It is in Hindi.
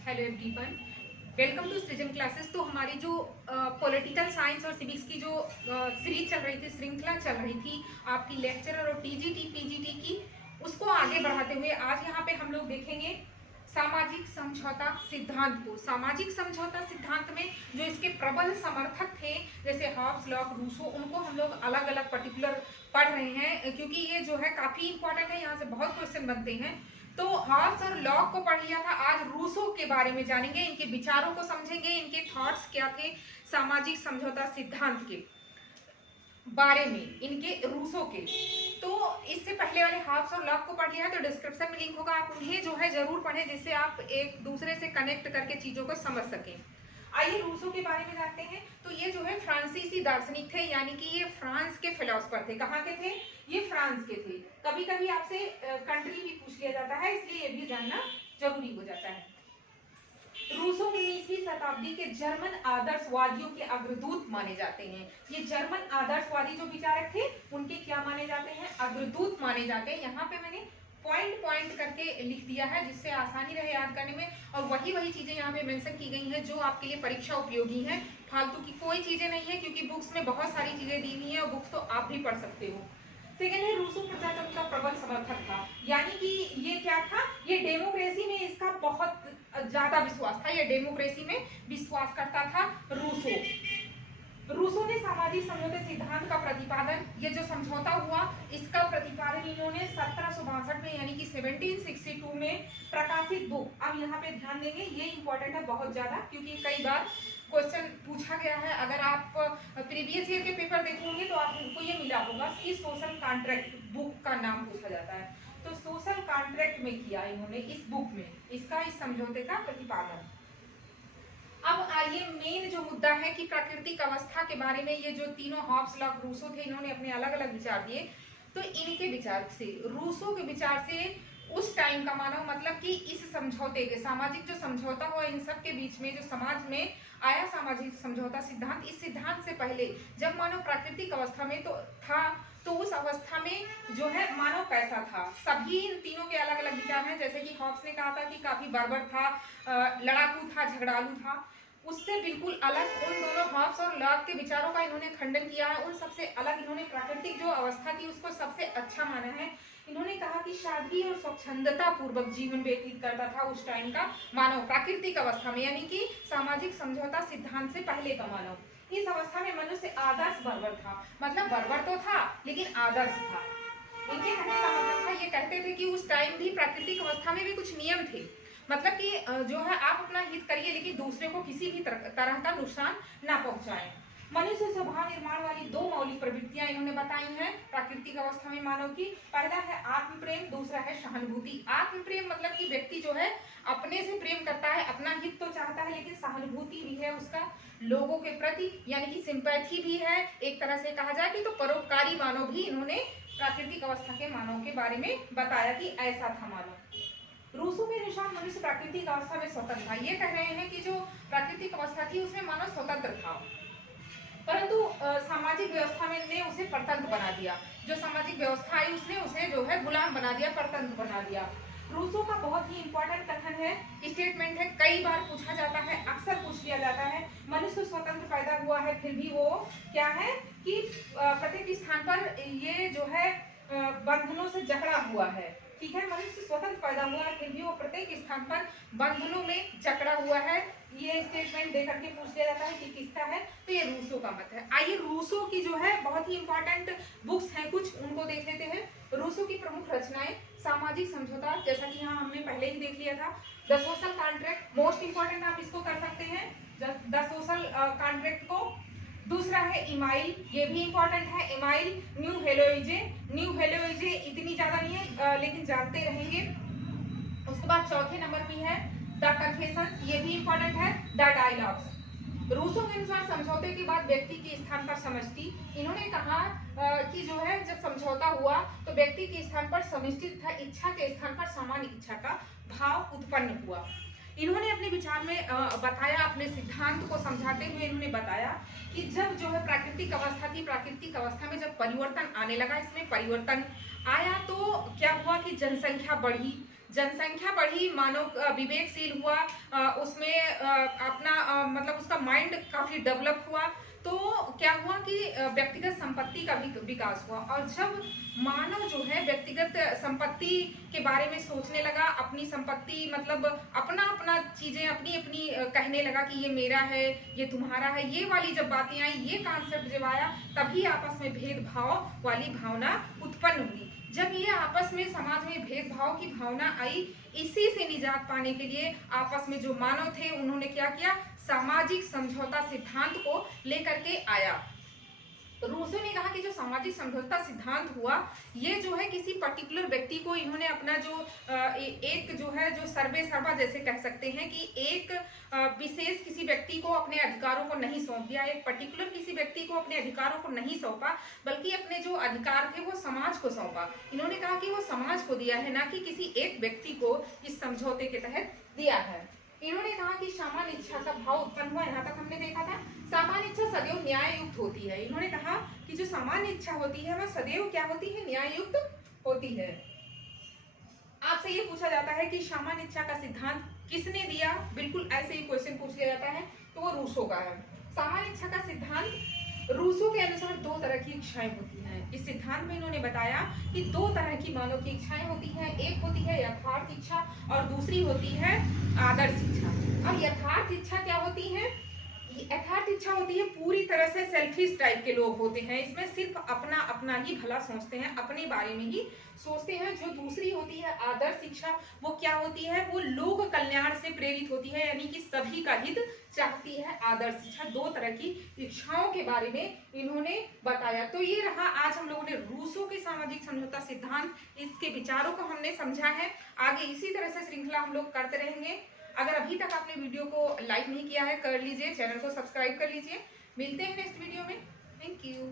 हेलो एवरीवन, वेलकम टू सृजन क्लासेस। तो हमारी जो पॉलिटिकल साइंस और सिविक्स की जो सीरीज चल रही थी, श्रृंखला चल रही थी आपकी लेक्चरर और टीजीटी पीजीटी की, उसको आगे बढ़ाते हुए आज यहाँ पे हम लोग देखेंगे सामाजिक समझौता सिद्धांत को। सामाजिक समझौता सिद्धांत में जो इसके प्रबल समर्थक थे जैसे हॉब्स, लॉक, रूसो, उनको हम लोग अलग अलग पर्टिकुलर पढ़ रहे हैं क्योंकि ये जो है काफी इंपॉर्टेंट है, यहाँ से बहुत क्वेश्चन बनते हैं। तो हॉब्स और लॉक को पढ़ लिया था, आज रूसो के बारे में जानेंगे, इनके विचारों को समझेंगे, इनके थॉट्स क्या थे सामाजिक समझौता सिद्धांत के बारे में, इनके रूसो के। तो इससे पहले वाले हॉब्स और लॉक को पढ़ लिया है तो डिस्क्रिप्शन में लिंक होगा, आप उन्हें जो है जरूर पढ़ें जिससे आप एक दूसरे से कनेक्ट करके चीजों को समझ सकें। आइए रूसो के बारे में जानते हैं। तो ये जो है फ्रांसीसी दार्शनिक थे, यानी कि ये फ्रांस के फिलोसफर थे। कहाँ के थे? ये फ्रांस के थे। कभी कभी आपसे कंट्री भी पूछ लिया जाता है, इसलिए ये भी जानना जरूरी हो जाता है। रूसो 19वीं शताब्दी के जर्मन आदर्शवादियों के अग्रदूत माने जाते हैं। ये जर्मन आदर्शवादी जो विचारक थे उनके क्या माने जाते हैं? अग्रदूत माने जाते हैं। यहाँ पे मैंने पॉइंट पॉइंट करके लिख दिया है जिससे आसानी रहे याद करने में, और वही चीजें यहाँ पे मेंशन की गई हैं जो आपके लिए परीक्षा उपयोगी हैं। फालतू की कोई चीजें नहीं है क्योंकि बुक्स में बहुत सारी चीजें दी हुई है और बुक्स तो आप भी पढ़ सकते हो। सेकेंड है, रूसो प्रजातंत्र का प्रबल समर्थक था, यानी कि ये क्या था? ये डेमोक्रेसी में इसका बहुत ज्यादा विश्वास था, ये डेमोक्रेसी में विश्वास करता था रूसो। रूसो ने सामाजिक समझौते सिद्धांत का प्रतिपादन, ये जो समझौता हुआ इसका प्रतिपादन इन्होंने 1762 में यानी कि 1762 में प्रकाशित बुक। अब यहाँ पे ध्यान देंगे, ये इंपॉर्टेंट है बहुत ज्यादा क्योंकि कई बार क्वेश्चन पूछा गया है। अगर आप प्रीवियस ईयर के पेपर देखोगे तो आपको ये मिला होगा कि सोशल कॉन्ट्रैक्ट बुक का नाम पूछा जाता है। तो सोशल कॉन्ट्रैक्ट में किया इन्होंने इस बुक में इसका, इस समझौते का प्रतिपादन। अब आइए मेन जो मुद्दा है कि प्राकृतिक अवस्था के बारे में, ये जो तीनों हॉब्स, लॉक, रूसो थे, इन्होंने अपने अलग अलग विचार दिए। तो इनके विचार से, रूसो के विचार से उस टाइम का मानव, मतलब कि इस समझौते के, सामाजिक जो समझौता हुआ इन सब के बीच में, जो समाज में आया सामाजिक समझौता सिद्धांत, इस सिद्धांत से पहले जब मानव प्राकृतिक अवस्था में तो था, तो उस अवस्था में जो है मानव कैसा था? सभी इन तीनों के अलग अलग विचार हैं। जैसे कि हॉब्स ने कहा था कि काफी बर्बर था, लड़ाकू था, झगड़ालू था। उससे बिल्कुल अलग उन दोनों हॉब्स और लॉक के विचारों का इन्होंने खंडन किया है। उन सबसे अलग इन्होंने प्राकृतिक जो अवस्था थी उसको सबसे अच्छा माना है। इन्होंने कहा कि शांति और स्वच्छंदता पूर्वक जीवन व्यतीत करता था उस टाइम का मानव प्राकृतिक अवस्था में, यानी कि सामाजिक समझौता सिद्धांत से पहले का मानव। इस अवस्था में मनुष्य आदर्श बर्बर था, मतलब बर्बर तो था लेकिन आदर्श था। इनके कहने का मतलब था, ये कहते थे कि उस टाइम भी प्राकृतिक अवस्था में भी कुछ नियम थे, मतलब कि जो है आप अपना हित करिए लेकिन दूसरे को किसी भी तरह का नुकसान ना पहुंचाएं। मनुष्य स्वभाव निर्माण वाली दो मौलिक प्रवृत्तियां इन्होंने बताई हैं प्राकृतिक अवस्था में मानव की। पहला है आत्म प्रेम, दूसरा है सहानुभूति। आत्म प्रेम मतलब कि व्यक्ति जो है अपने से प्रेम करता है, अपना हित तो चाहता है लेकिन सहानुभूति भी है उसका लोगों के प्रति, यानी कि सिंपैथी भी है। एक तरह से कहा जाए कि तो परोपकारी मानव भी इन्होंने प्राकृतिक अवस्था के मानव के बारे में बताया कि ऐसा था मानव। रूसो के अनुसार मनुष्य प्राकृतिक अवस्था में स्वतंत्र था। ये कह रहे हैं कि जो प्राकृतिक अवस्था थी उसमें मानव स्वतंत्र था, परंतु सामाजिक व्यवस्था में ने उसे परतंत्र बना दिया। जो सामाजिक व्यवस्था आई उसने उसे जो है गुलाम बना दिया, परतंत्र बना दिया। रूसो का बहुत ही इंपॉर्टेंट कथन है, स्टेटमेंट है, कई बार पूछा जाता है, अक्सर पूछ लिया जाता है। मनुष्य स्वतंत्र पैदा हुआ है फिर भी वो क्या है कि प्रत्येक स्थान पर ये जो है बंधनों से जकड़ा हुआ है। ठीक है, मनुष्य स्वतंत्र पैदा हुआ है फिर भी वो प्रत्येक स्थान पर बंधनों में जकड़ा हुआ है। ये स्टेटमेंट देकर के पूछ लिया जाता है कि किसका है, तो ये रूसो का मत है। आइए रूसो की जो है बहुत ही इंपॉर्टेंट बुक्स हैं कुछ, उनको देख लेते हैं। रूसो की प्रमुख रचनाएं, सामाजिक समझौता, जैसा कि यहाँ हमने पहले ही देख लिया था। The social contract, most important, आप इसको कर सकते हैं द सोशल कॉन्ट्रैक्ट को। दूसरा है इमाइल, ये भी इंपॉर्टेंट है, इमाइल। न्यू हेलोइजे, न्यू हेलोइजे इतनी ज्यादा नहीं है लेकिन जानते रहेंगे। उसके बाद चौथे नंबर पे है द कन्फेशन, ये भी इंपॉर्टेंट है। The dialogues. रूसो के अनुसार समझौते के बाद व्यक्ति के स्थान पर समष्टि। इन्होंने कहा कि जो है जब समझौता हुआ तो व्यक्ति के स्थान पर समष्टि तथा इच्छा के स्थान पर सामान्य इच्छा का भाव उत्पन्न हुआ। इन्होंने अपने विचार में बताया, अपने सिद्धांत को समझाते हुए इन्होंने बताया कि जब जो है प्राकृतिक अवस्था थी, प्राकृतिक अवस्था में जब परिवर्तन आने लगा, इसमें परिवर्तन आया तो क्या हुआ कि जनसंख्या बढ़ी, जनसंख्या बढ़ी, मानव विवेकशील हुआ, उसमें अपना मतलब उसका माइंड काफी डेवलप हुआ, तो क्या हुआ कि व्यक्तिगत संपत्ति का भी विकास हुआ। और जब मानव जो है व्यक्तिगत संपत्ति के बारे में सोचने लगा, अपनी संपत्ति मतलब अपना अपना चीजें अपनी अपनी कहने लगा कि ये मेरा है, ये तुम्हारा है, ये वाली जब बातें आई, ये कॉन्सेप्ट जब आया, तभी आपस में भेदभाव वाली भावना उत्पन्न हुई। जब ये आपस में समाज में भेदभाव की भावना आई, इसी से निजात पाने के लिए आपस में जो मानव थे उन्होंने क्या किया, सामाजिक समझौता सिद्धांत को लेकर के आया। रूसो ने कहा कि जो सामाजिक समझौता सिद्धांत हुआ, ये जो है किसी पर्टिकुलर व्यक्ति को इन्होंने अपना जो एक जो है जो सर्वे सर्वा जैसे कह सकते हैं कि एक विशेष किसी व्यक्ति को अपने अधिकारों को नहीं सौंप दिया, एक पर्टिकुलर किसी व्यक्ति को अपने अधिकारों को नहीं सौंपा, बल्कि अपने जो अधिकार थे वो समाज को सौंपा। इन्होंने कहा कि वो समाज को दिया है, ना कि किसी एक व्यक्ति को इस समझौते के तहत दिया है। इन्होंने कहा कि सामान्य इच्छा का भाव उत्पन्न हुआ, यहाँ तक हमने देखा था। सामान्य इच्छा सदैव न्याय युक्त होती है। इन्होंने कहा कि जो सामान्य इच्छा होती है वह सदैव क्या होती है, न्याय युक्त होती है। आपसे ये पूछा जाता है कि सामान्य इच्छा का सिद्धांत किसने दिया, बिल्कुल ऐसे ही क्वेश्चन पूछ लिया जाता है, तो वो रूसो का है। सामान्य इच्छा का सिद्धांत रूसो के अनुसार दो तरह की इच्छाएं होती हैं। इस सिद्धांत में इन्होंने बताया कि दो तरह की मानव की इच्छाएं होती हैं, एक होती है यथार्थ इच्छा और दूसरी होती है आदर्श इच्छा। अब यथार्थ इच्छा क्या होती है, यथार्थ इच्छा होती है पूरी तरह से सेल्फिश टाइप के लोग होते हैं, इसमें सिर्फ अपना अपना ही भला सोचते हैं, अपने बारे में ही सोचते हैं। जो दूसरी होती है आदर्श इच्छा, वो क्या होती है, वो लोक कल्याण से प्रेरित होती है, यानी कि सभी का हित चाहती है आदर्श इच्छा। दो तरह की इच्छाओं के बारे में इन्होंने बताया। तो ये रहा आज हम लोगों ने रूसो के सामाजिक समझौता सिद्धांत, इसके विचारों को हमने समझा है। आगे इसी तरह से श्रृंखला हम लोग करते रहेंगे। अगर अभी तक आपने वीडियो को लाइक नहीं किया है, कर लीजिए, चैनल को सब्सक्राइब कर लीजिए। मिलते हैं नेक्स्ट वीडियो में। Thank you.